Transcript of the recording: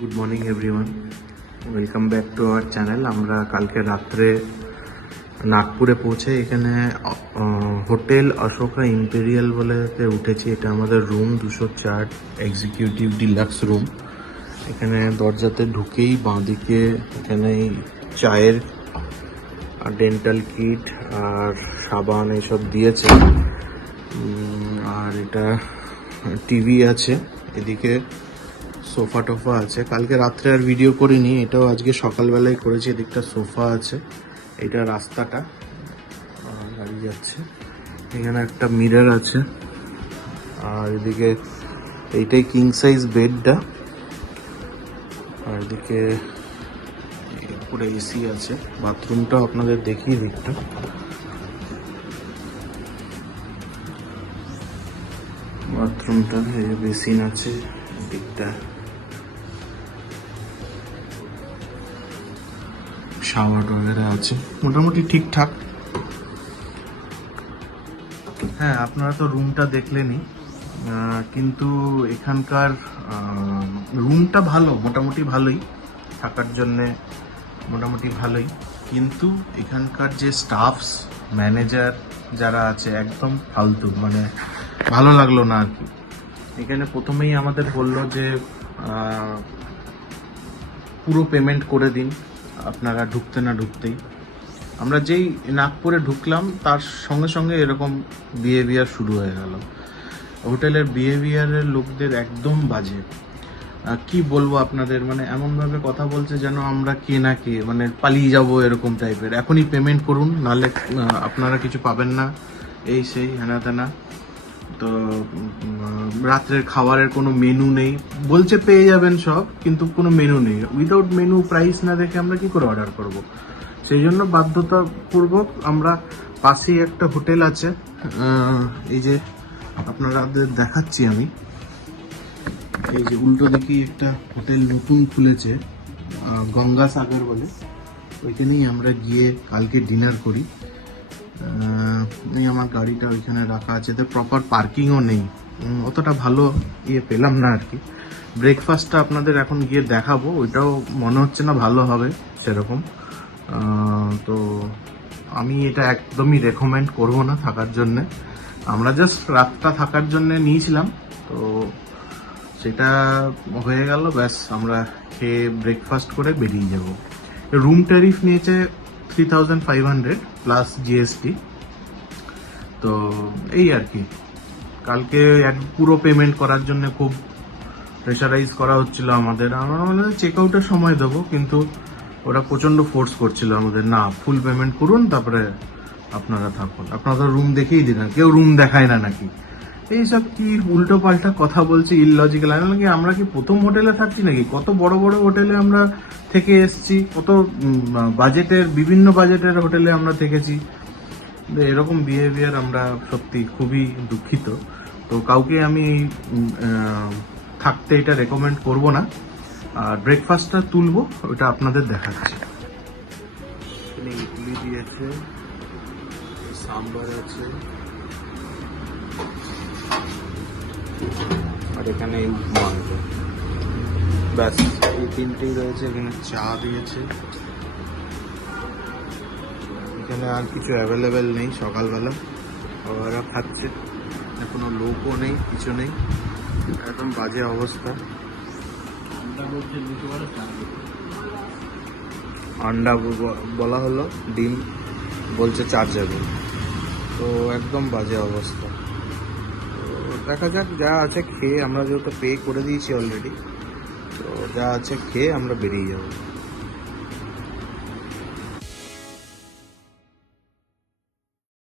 Good morning everyone, welcome back to our channel. আমরা কালকে রাত্রে নাগপুরে পৌঁছে এখানে হোটেল অশোকা ইম্পেরিয়াল বলেতে উঠেছি। এটা আমাদের রুম 204 এক্সিকিউটিভ ডিলাক্স রুম। এখানে দরজাতে ঢুকেই বাঁদিকে এখানে চায়ের আর ডেন্টাল কিট আর সাবান এইসব দিয়েছে। আর এটা টিভি আছে, এদিকে সোফা টোফা আছে। কালকে রাত্রে আর ভিডিও করিনি, এটাও আজকে সকালবেলায় করেছি। এদিকটা সোফা আছে, এটা রাস্তাটা গাড়ি যাচ্ছে। এখানে একটা মিরর আছে, আর এদিকে এইটাই কিং সাইজ বেডটা। আর এদিকে পুরো এসি আছে। বাথরুমটা আপনাদের দেখিয়ে দিকটা। বাথরুমটা বেসিন আছে, দিকটা শাওয়ার ওয়াগেরা আছে, মোটামুটি ঠিকঠাক। হ্যাঁ, আপনারা তো রুমটা দেখলেনই, কিন্তু এখানকার রুমটা ভালো, মোটামুটি ভালোই থাকার জন্যে, মোটামুটি ভালোই। কিন্তু এখানকার যে স্টাফস ম্যানেজার যারা আছে একদম ফালতু, মানে ভালো লাগলো না আর কি। এখানে প্রথমেই আমাদের বললো যে পুরো পেমেন্ট করে দিন আপনারা ঢুকতে না ঢুকতেই। আমরা যেই নাগপুরে ঢুকলাম তার সঙ্গে সঙ্গে এরকম বিহেভিয়ার শুরু হয়ে গেল। হোটেলের বিহেভিয়ারের লোকদের একদম বাজে। কি বলবো আপনাদের, মানে এমনভাবে কথা বলছে যেন আমরা কে না কে, মানে পালিয়ে যাব এরকম টাইপের। এখনই পেমেন্ট করুন, নাহলে আপনারা কিছু পাবেন না, এই সেই হেনা তেনা। তো রাত্রের খাবারের কোনো মেনু নেই, বলছে পেয়ে যাবেন সব, কিন্তু কোনো মেনু নেই। উইদাউট মেনু প্রাইস না দেখে আমরা কি করে অর্ডার করব? সেই জন্য বাধ্যতাপূর্বক আমরা পাশেই একটা হোটেল আছে, এই যে আপনাদের দেখাচ্ছি আমি, এই যে উল্টো দিকে একটা হোটেল নতুন খুলেছে গঙ্গা সাগর বলে, ওইখানেই আমরা গিয়ে কালকে ডিনার করি। এই আমার গাড়িটা ওইখানে রাখা আছে, তো প্রপার পার্কিংও নেই, অতটা ভালো পেলাম না আর কি। ব্রেকফাস্টটা আপনাদের এখন গিয়ে দেখাবো, ওইটাও মনে হচ্ছে না ভালো হবে সেরকম। তো আমি এটা একদমই রেকমেন্ড করব না থাকার জন্যে। আমরা জাস্ট রাতটা থাকার জন্যে নিয়েছিলাম, তো সেটা হয়ে গেল, ব্যাস আমরা খেয়ে ব্রেকফাস্ট করে বেরিয়ে যাব। রুম ট্যারিফ নিয়েছে 3500 প্লাস জিএসটি। তো এই আর কি, কালকে পুরো পেমেন্ট করার জন্য খুব প্রেশারাইজ করা হচ্ছিল আমাদের। আমরা চেক আউটের সময় দেবো, কিন্তু ওরা প্রচণ্ড ফোর্স করছিল আমাদের, না ফুল পেমেন্ট করুন তারপরে আপনারা থাকুন। আপনারা রুম দেখেই দিন, কেউ রুম দেখায় না নাকি? এইসব কি উল্টো পাল্টা কথা বলছি, ইললজিক্যাল। নাকি আমরা কি প্রথম হোটেলে থাকছি নাকি? কত বড় বড় হোটেলে আমরা থেকে এসছি, কত বাজেটের, বিভিন্ন বাজেটের হোটেলে আমরা থেকেছি। এরকম বিহেভিয়ার আমরা সত্যি খুবই দুঃখিত। তো কাউকে আমি থাকতে এটা রেকমেন্ড করব না। আর ব্রেকফাস্টটা তুলবো, ওটা আপনাদের দেখাচ্ছি। ইডলি দিয়েছে, সাম্বার আছে, আর এখানে উপমা আছে, ব্যাস এই তিনটেই রয়েছে। এখানে চা দিয়েছে, এখানে আর কিছু অ্যাভেলেবেল নেই। সকালবেলা ওরা খাচ্ছে, কোনো লোকও নেই, কিছু নেই, একদম বাজে অবস্থা। আন্ডা বলা হলো, ডিম বলছে চার্জেবল, তো একদম বাজে অবস্থা। তো দেখা যাক, যা আছে খেয়ে, আমরা যেহেতু পে করে দিয়েছি অলরেডি, তো যা আছে খেয়ে আমরা বেরিয়ে যাবো।